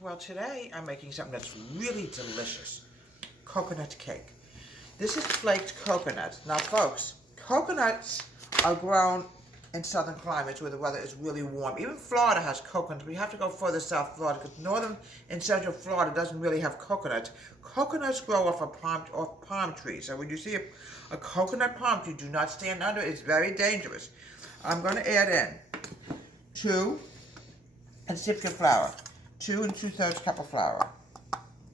Well, today I'm making something that's really delicious. Coconut cake. This is flaked coconut. Now, folks, coconuts are grown in southern climates where the weather is really warm. Even Florida has coconuts. We have to go further south Florida because northern and central Florida doesn't really have coconuts. Coconuts grow off palm trees. So when you see a coconut palm tree, do not stand under it. It's very dangerous. I'm going to add in 2 and sip your flour. 2 2/3 cup of flour.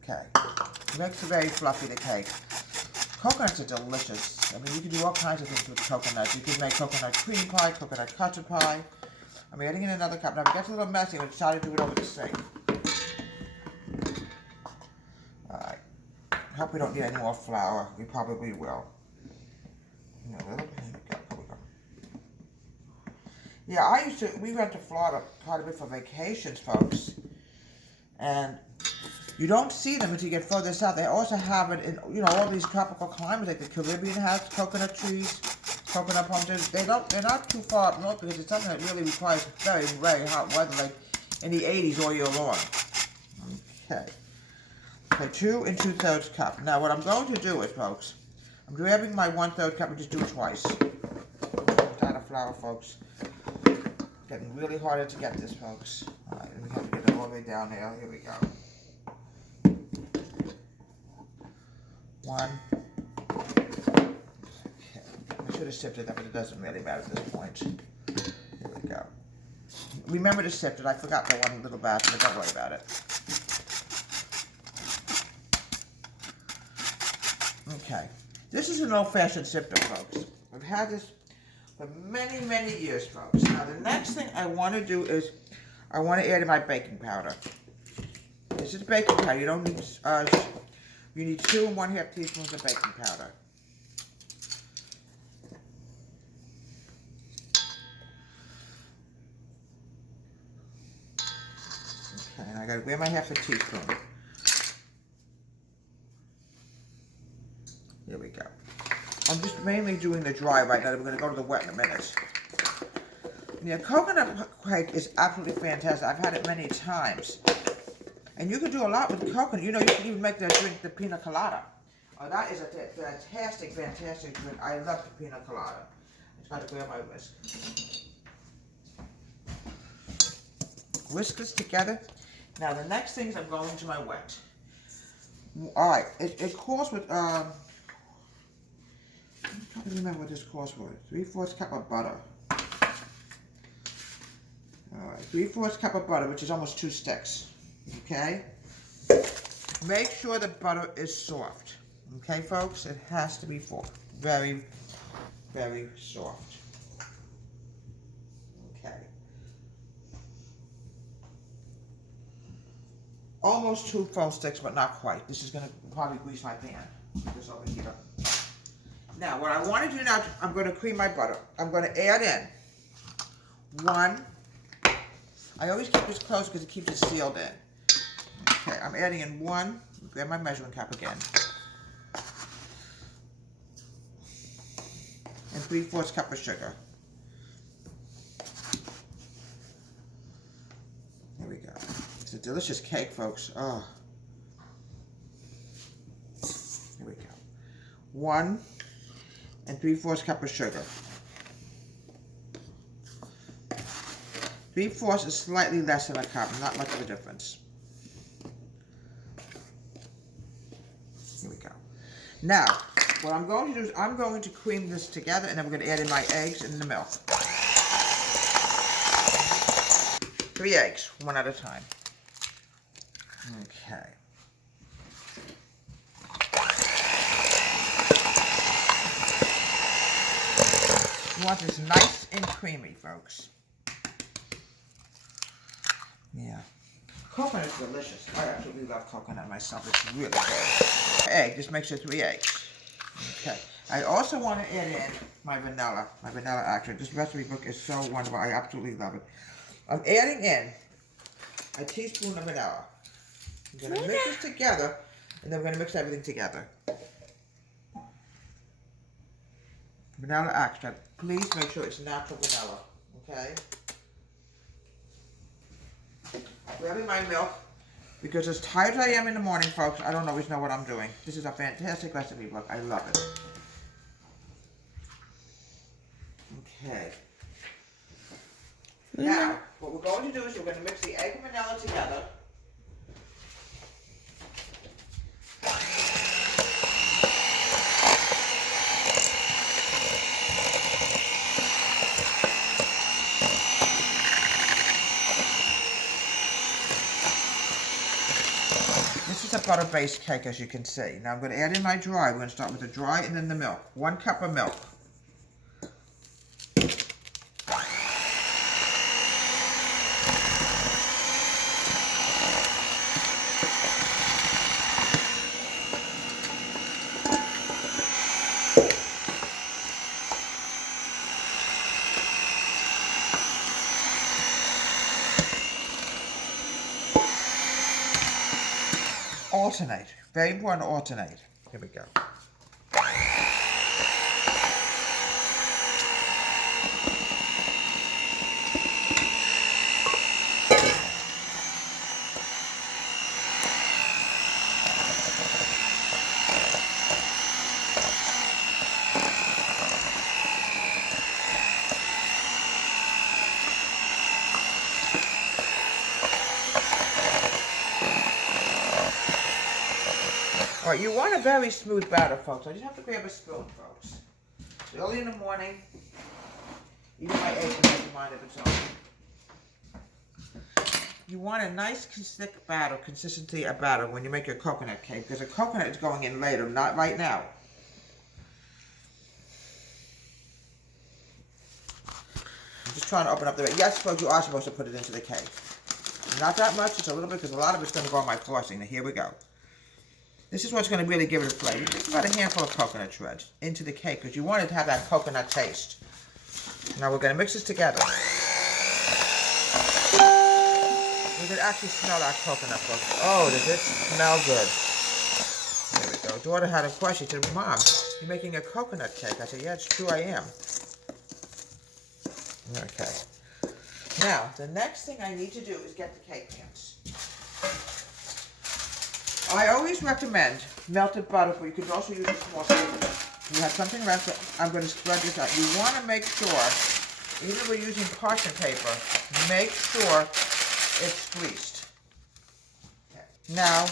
Okay. It makes it very fluffy, the cake. Coconuts are delicious. I mean, you can do all kinds of things with coconuts. You can make coconut cream pie, coconut custard pie. I'm adding in another cup. Now, if it gets a little messy, I'm going to try to do it over the sink. Alright. I hope we don't need any more flour. We probably will. Yeah, we went to Florida quite a bit for vacations, folks. And you don't see them until you get further south. They also have it in, all these tropical climates, like the Caribbean has coconut trees, coconut palm trees. They're not too far up north because it's something that really requires very, very hot weather, like in the 80s all year long. Okay. So 2 2/3 cup. Now what I'm going to do is, folks, I'm grabbing my 1/3 cup and just do it twice. Down the flour, folks. Getting really harder to get this, folks. All right, we have to get it all the way down there. Here we go. 1. Okay. I should have sipped it up, but it doesn't really matter at this point. Here we go. Remember to sift it. I forgot the one little batch, but don't worry about it. Okay. This is an old-fashioned sifter, folks. I've had this for many, many years, folks. Now, the next thing I want to do is I want to add in my baking powder. This is baking powder. You don't need, you need 2 1/2 teaspoons of baking powder. Okay, and I got to grab my 1/2 teaspoon. Here we go. I'm just mainly doing the dry right now. We're going to go to the wet in a minute. Yeah, coconut cake is absolutely fantastic. I've had it many times. And you can do a lot with coconut. You can even make that drink, the pina colada. Oh, that is a fantastic, fantastic drink. I love the pina colada. I just got to grab my whisk. Whisk this together. Now, the next thing is I'm going to my wet. All right, it calls with, I'm trying to remember what this calls for. 3/4 cup of butter. All right, 3/4 cup of butter, which is almost 2 sticks. Okay? Make sure the butter is soft. Okay, folks? It has to be very, very soft. Okay. Almost 2 full sticks, but not quite. This is going to probably grease my pan. Put this over here. Now, what I want to do now, I'm going to cream my butter. I'm going to add in 1. I always keep this close because it keeps it sealed in. Okay, I'm adding in 1. Grab my measuring cup again. And 3/4 cup of sugar. There we go. It's a delicious cake, folks. Oh. Here we go. 1 3/4 cup of sugar. 3/4 is slightly less than a cup, not much of a difference. Here we go. Now, what I'm going to do is I'm going to cream this together, and then we're going to add in my eggs and the milk. 3 eggs, 1 at a time. Okay. You want this nice and creamy, folks. Yeah. Coconut is delicious. I absolutely love coconut myself. It's really good. Egg, just make sure 3 eggs. Okay. I also want to add in my vanilla extract. This recipe book is so wonderful. I absolutely love it. I'm adding in a teaspoon of vanilla. I'm going to mix this together, and then we're going to mix everything together. Vanilla extract. Please make sure it's natural vanilla, okay? Grabbing my milk, Because as tired as I am in the morning, folks, I don't always know what I'm doing. This is a fantastic recipe book. I love it. Okay. Now, what we're going to do is we're going to mix the egg and vanilla together. This is a butter-based cake, as you can see. Now I'm going to add in my dry. We're going to start with the dry and then the milk. 1 cup of milk. Alternate. Very important to alternate. Here we go. All right, you want a very smooth batter, folks. I just have to grab a spoon, folks. It's early in the morning. Even my egg can make a mind of its own. You want a nice, thick batter, consistency of batter when you make your coconut cake, because the coconut is going in later, not right now. I'm just trying to open up the... Yes, folks, you are supposed to put it into the cake. Not that much, just a little bit, because a lot of it's going to go on my frosting. Now, here we go. This is what's going to really give it a flavor. Just about a handful of coconut shreds into the cake, because you want it to have that coconut taste. Now we're going to mix this together. You can actually smell that coconut, folks. Oh, does it smell good? There we go. Daughter had a question. She said, Mom, you're making a coconut cake. I said, yeah, it's true, I am. Okay. Now, the next thing I need to do is get the cake pans. I always recommend melted butter, but you can also use a small spoon. You have something left, I'm going to spread this out. You want to make sure, even if we're using parchment paper, make sure it's greased. Okay. Now,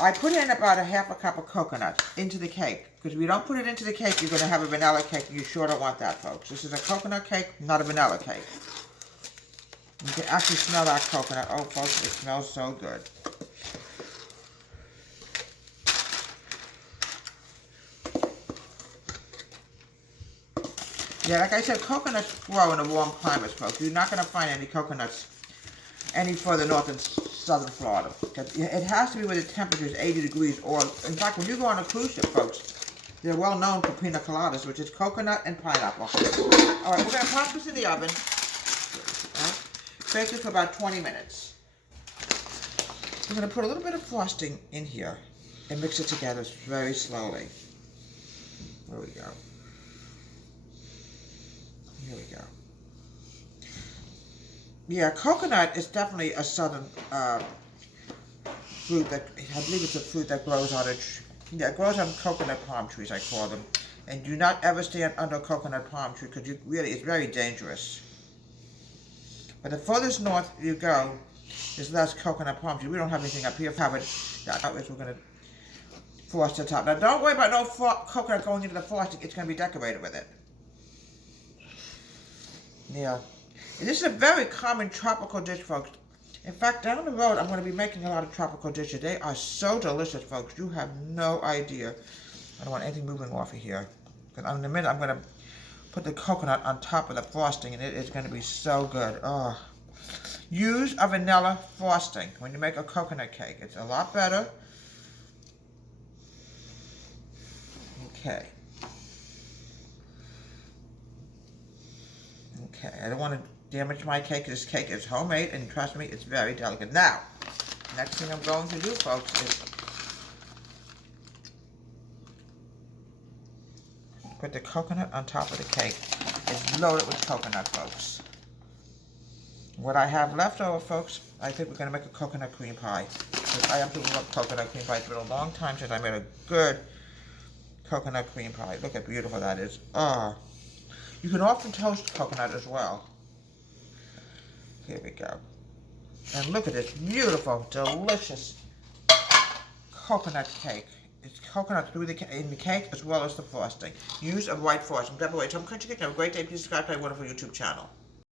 I put in about a half a cup of coconut into the cake, because if you don't put it into the cake, you're going to have a vanilla cake, and you sure don't want that, folks. This is a coconut cake, not a vanilla cake. You can actually smell that coconut. Oh, folks, it smells so good. Yeah, like I said, coconuts grow in a warm climate, folks. You're not going to find any coconuts any further north than southern Florida. It has to be where the temperature is 80 degrees, or, in fact, when you go on a cruise ship, folks, they're well known for pina coladas, which is coconut and pineapple. All right, we're going to pop this in the oven. Bake it for about 20 minutes. I'm going to put a little bit of frosting in here and mix it together very slowly. There we go. Here we go. Yeah, coconut is definitely a southern fruit that, I believe it's a fruit that grows on it grows on coconut palm trees, I call them. And do not ever stand under a coconut palm tree, because it's very dangerous. But the furthest north you go, there's less coconut palm trees. We don't have anything up here. We're going to frost the top. Now, don't worry about no coconut going into the frosting. It's going to be decorated with it. Yeah. And this is a very common tropical dish, folks. In fact, down the road, I'm going to be making a lot of tropical dishes. They are so delicious, folks. You have no idea. I don't want anything moving off of here. Because in a minute, I'm going to put the coconut on top of the frosting, and it is going to be so good. Oh. Use a vanilla frosting when you make a coconut cake. It's a lot better. Okay. Okay, I don't want to damage my cake. This cake is homemade, and trust me, it's very delicate. Now, next thing I'm going to do, folks, is put the coconut on top of the cake. It's loaded with coconut, folks. What I have left over, folks, I think we're going to make a coconut cream pie. Because I absolutely love coconut cream pie. It's been a long time since I made a good coconut cream pie. Look how beautiful that is. Ah, you can often toast coconut as well. Here we go. And look at this beautiful, delicious coconut cake. It's coconut through in the cake as well as the frosting. Use a white frosting. Deborah, I'm Crunchy Cake. Have a great day. Please subscribe to my wonderful YouTube channel.